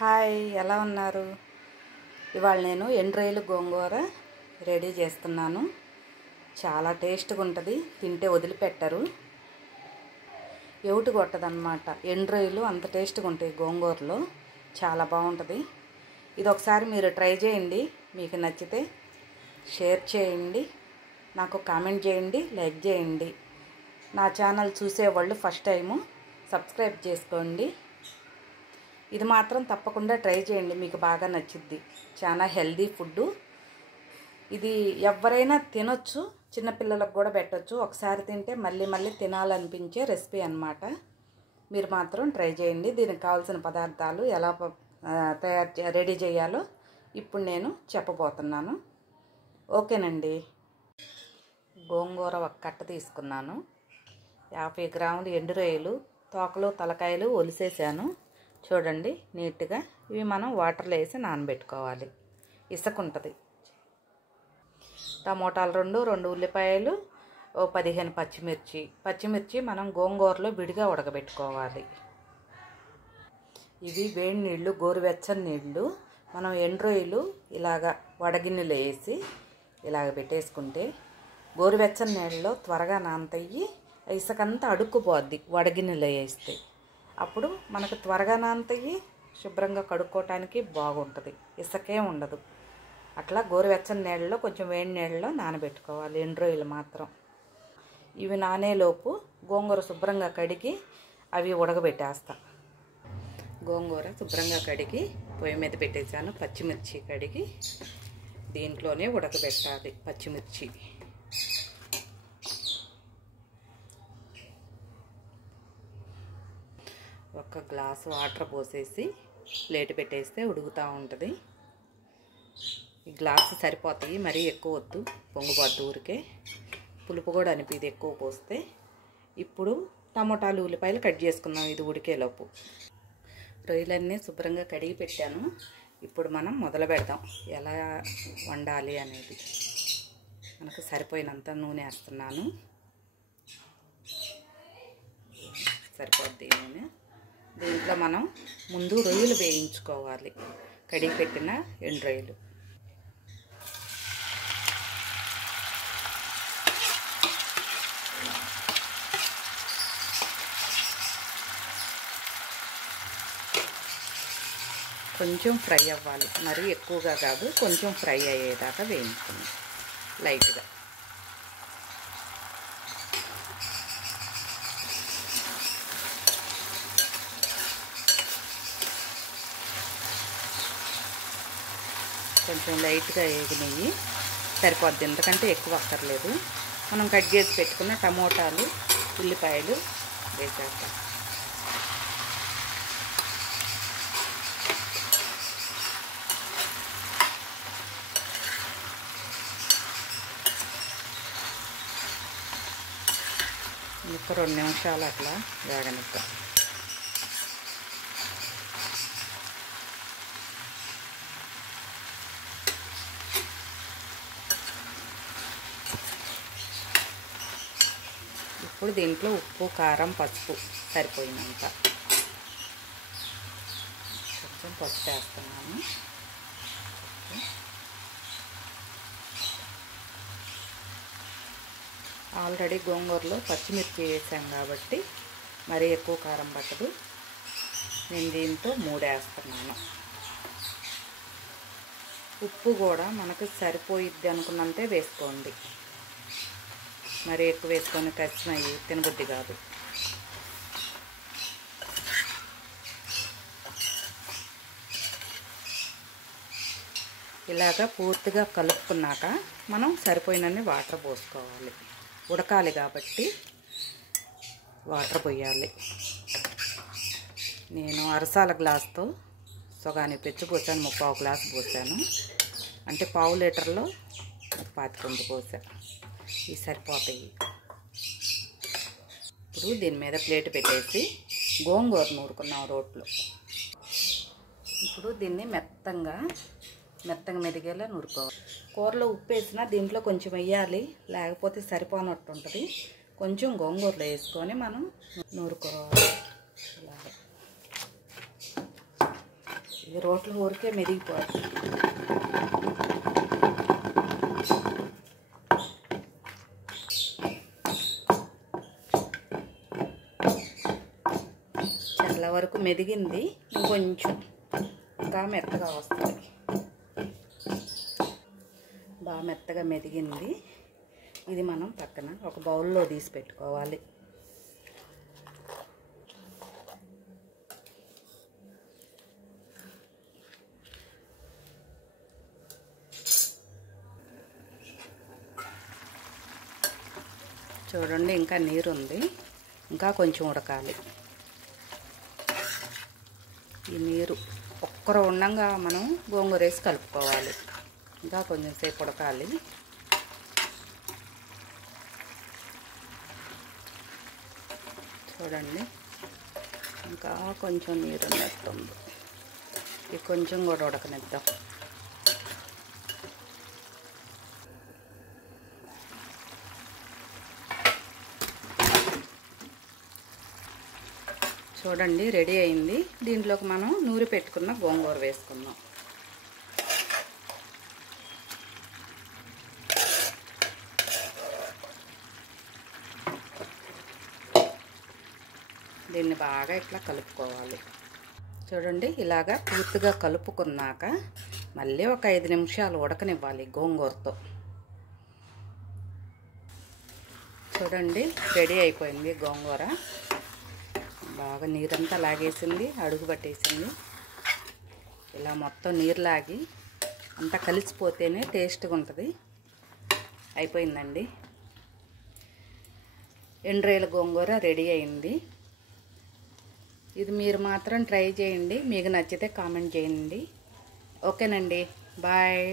Hi, ఎలా ఉన్నారు? ఇవాళ నేను ఎండ్రాయిలు గోంగూర రెడీ చేస్తున్నాను. చాలా టేస్ట్గా ఉంటుంది, తింటే వదిలిపెట్టరు. ఎవుటి కొట్టదన్నమాట. ఎండ్రాయిలు అంత టేస్ట్గా ఉంటాయి గోంగూరలో, చాలా బాగుంటుంది. ఇది ఒకసారి మీరు ట్రై చేయండి. మీకు నచ్చితే షేర్ చేయండి, నాకు కామెంట్ చేయండి, లైక్ చేయండి. నా ఛానల్ చూసేవాళ్ళు ఫస్ట్ టైము సబ్స్క్రైబ్ చేసుకోండి. ఇది మాత్రం తప్పకుండా ట్రై చేయండి, మీకు బాగా నచ్చుద్ది. చాలా హెల్దీ ఫుడ్డు. ఇది ఎవరైనా తినొచ్చు, చిన్నపిల్లలకు కూడా పెట్టచ్చు. ఒకసారి తింటే మళ్ళీ మళ్ళీ తినాలనిపించే రెసిపీ అన్నమాట. మీరు మాత్రం ట్రై చేయండి. దీనికి కావాల్సిన పదార్థాలు ఎలా రెడీ చేయాలో ఇప్పుడు నేను చెప్పబోతున్నాను. ఓకేనండి. గోంగూర ఒక కట్ట తీసుకున్నాను. 50 గ్రాములు ఎండు రొయ్యలు, తోకలు తలకాయలు ఒలిసేసాను. చూడండి నీట్గా. ఇవి మనం వాటర్లో వేసి నానబెట్టుకోవాలి. ఇసుక ఉంటుంది. టమోటాలు 2 ఉల్లిపాయలు, 15 పచ్చిమిర్చి మనం గోంగూరలో విడిగా ఉడకబెట్టుకోవాలి. ఇవి వేడి నీళ్ళు, గోరువెచ్చని నీళ్ళు. మనం ఎండ్రాయిలు ఇలాగా వడగిన్నెలో వేసి ఇలాగ పెట్టేసుకుంటే గోరువెచ్చని నీళ్ళలో త్వరగా నానతాయి. ఇసుకంతా అడుక్కుపోద్ది వడగిన్నెలో వేస్తే. అప్పుడు మనకు త్వరగా నానతాయి, శుభ్రంగా కడుక్కోవటానికి బాగుంటుంది, ఇసుకే ఉండదు. అట్లా గోరువెచ్చని నీళ్ళలో కొంచెం వేడి నీళ్ళలో నానబెట్టుకోవాలి ఎండ్రాయిలు మాత్రం. ఇవి నానేలోపు గోంగూర శుభ్రంగా కడిగి అవి ఉడకబెట్టేస్తా. గోంగూర శుభ్రంగా కడిగి పొయ్యి మీద పెట్టేసాను. పచ్చిమిర్చి కడిగి దీంట్లోనే ఉడకబెట్టాలి. పచ్చిమిర్చి ఒక గ్లాసు వాటర్ పోసేసి ప్లేట్ పెట్టేస్తే ఉడుకుతూ ఉంటుంది. ఈ గ్లాసు సరిపోతాయి, మరీ ఎక్కువ వద్దు, పొంగిపోద్దు ఊరికే. పులుపు కూడా అనిపిది ఎక్కువ పోస్తే. ఇప్పుడు టమోటాలు ఉల్లిపాయలు కట్ చేసుకుందాం ఇది ఉడికేలోపు. రొయ్యలన్నీ శుభ్రంగా కడిగి పెట్టాను. ఇప్పుడు మనం మొదలు పెడదాం ఎలా వండాలి అనేది. మనకు సరిపోయినంత నూనె వేస్తున్నాను. సరిపోద్ది నూనె. దీంట్లో మనం ముందు రొయ్యలు వేయించుకోవాలి. కడిగి పెట్టిన ఎండు రొయ్యలు. కొంచెం ఫ్రై అవ్వాలి, మరీ ఎక్కువగా కాదు, కొంచెం ఫ్రై అయ్యేదాకా వేయించుకుందాం లైట్గా. కొంచెం లైట్గా వేగినవి సరిపోద్ది, ఎందుకంటే ఎక్కువ అక్కర్లేదు. మనం కట్ చేసి పెట్టుకున్న టమోటాలు ఉల్లిపాయలు వేసేస్తాం. ఇంకా 2 నిమిషాలు అట్లా వేగనిద్దాం. ఇప్పుడు దీంట్లో ఉప్పు, కారం, పసుపు సరిపోయినంత. కొంచెం పసుపు వేస్తున్నాను. ఆల్రెడీ గోంగూరలో పచ్చిమిర్చి వేసాం కాబట్టి మరీ ఎక్కువ కారం పట్టదు. నేను దీంతో 3 వేస్తున్నాను. ఉప్పు కూడా మనకు సరిపోయిద్ది అనుకున్నంతే వేసుకోండి. మరి ఎక్కువ వేసుకొని కచ్చినవి తినబుద్ధి కాదు. ఇలాగా పూర్తిగా కలుపుకున్నాక మనం సరిపోయినన్ని వాటర్ పోసుకోవాలి. ఉడకాలి కాబట్టి వాటర్ పోయాలి. నేను అరసాల గ్లాస్తో సగానికి పెచ్చు పోసాను, 3/4 గ్లాసు పోసాను. అంటే 1/2 లీటర్లో 25 పోసా. ఇవి సరిపోతాయి. ఇప్పుడు దీని మీద ప్లేట్ పెట్టేసి గోంగూర నూరుకున్నాం రోట్లో. ఇప్పుడు దీన్ని మెత్తగా మెరిగేలా నూరుకోవాలి. కూరలో ఉప్పు వేసినా దీంట్లో కొంచెం వేయాలి, లేకపోతే సరిపోనట్టు ఉంటుంది. కొంచెం గోంగూరలో వేసుకొని మనం నూరుకోవాలి. ఇలాగే ఇది రోట్లో ఊరికే మెదిగిపోతుంది. చాలా వరకు మెదిగింది, ఇంకొంచెం ఇంకా మెత్తగా వస్తుంది. బాగా మెత్తగా మెదిగింది. ఇది మనం పక్కన ఒక బౌల్లో తీసి పెట్టుకోవాలి. చూడండి, ఇంకా నీరు ఉంది, ఇంకా కొంచెం ఉడకాలి. ఈ నీరు ఒక్కర ఉండంగా మనం గోంగూర వేసి కలుపుకోవాలి. ఇంకా కొంచెం సేపు ఉడకాలి. చూడండి, ఇంకా కొంచెం నీరు ఉన్నట్టుంది. ఇది కొంచెం కూడా ఉడకనిద్దాం. చూడండి, రెడీ అయింది. దీంట్లోకి మనం నూరి పెట్టుకున్న గోంగూర వేసుకుందాం. దీన్ని బాగా ఇట్లా కలుపుకోవాలి. చూడండి, ఇలాగా పూర్తిగా కలుపుకున్నాక మళ్ళీ ఒక 5 నిమిషాలు ఉడకనివ్వాలి గోంగూరతో. చూడండి, రెడీ అయిపోయింది గోంగూర. బాగా నీరంతా లాగేసింది, అడుగు పట్టేసింది. ఇలా మొత్తం నీరు లాగి అంతా కలిసిపోతేనే టేస్ట్గా ఉంటుంది. అయిపోయిందండి, ఎండ్రాయిల గోంగూర రెడీ అయింది. ఇది మీరు మాత్రం ట్రై చేయండి. మీకు నచ్చితే కామెంట్ చేయండి. ఓకేనండి, బాయ్.